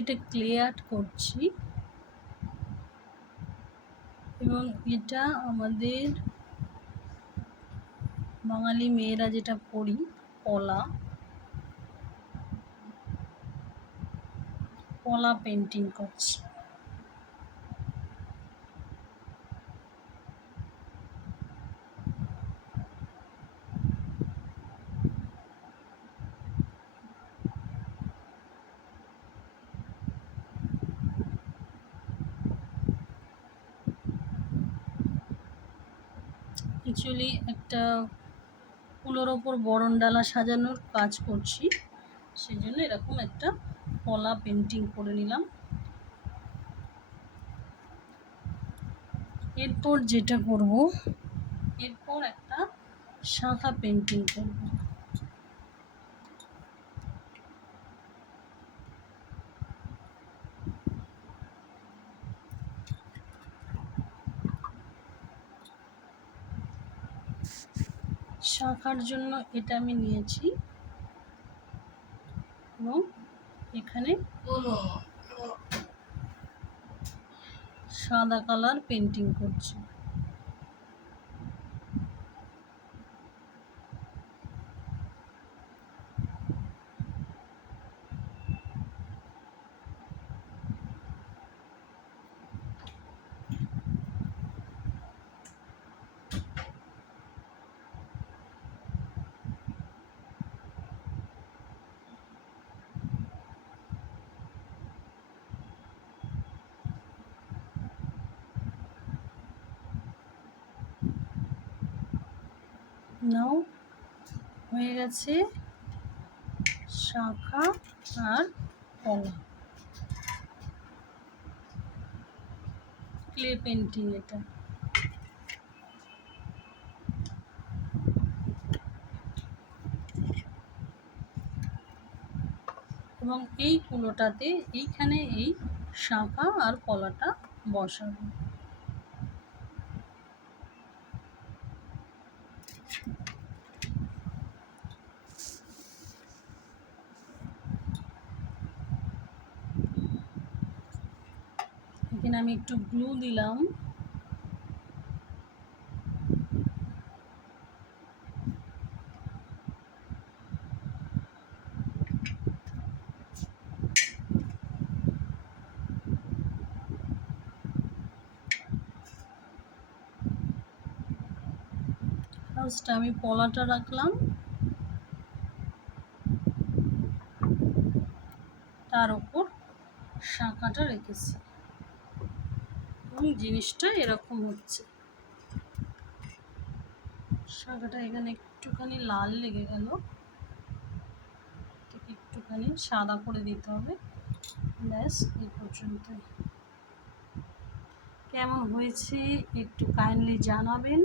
এটা clay art করছি এবং এটা আমাদের বাঙালি মেয়েরা যেটা পরি পলা পেন্টিং করছি। অ্যাকচুয়ালি একটা ফুলের ওপর বরণডালা সাজানোর কাজ করছি, সেই জন্য এরকম একটা পলা পেন্টিং করে নিলাম। এরপর যেটা করব, এরপর একটা শাঁখা পেন্টিং করব। শাঁখার জন্য এটা আমি নিয়েছি এবং এখানে সাদা কালার পেন্টিং করছি। নাও হয়ে গেছে শাঁখা আর কলা ক্লে পেন্টিং। এটা এবং এই কুলোটাতে এইখানে এই শাঁখা আর কলাটা বসাবো। এখানে আমি একটু গ্লু দিলাম। ফার্স্ট আমি পলাটা রাখলাম, তার উপর শাঁখাটা রেখেছি এবং জিনিসটা এরকম হচ্ছে। শাঁখাটা এখানে একটুখানি লাল লেগে গেল, একটুখানি সাদা করে দিতে হবে। ব্যাস এই পর্যন্ত। কেমন হয়েছে একটু কাইন্ডলি জানাবেন।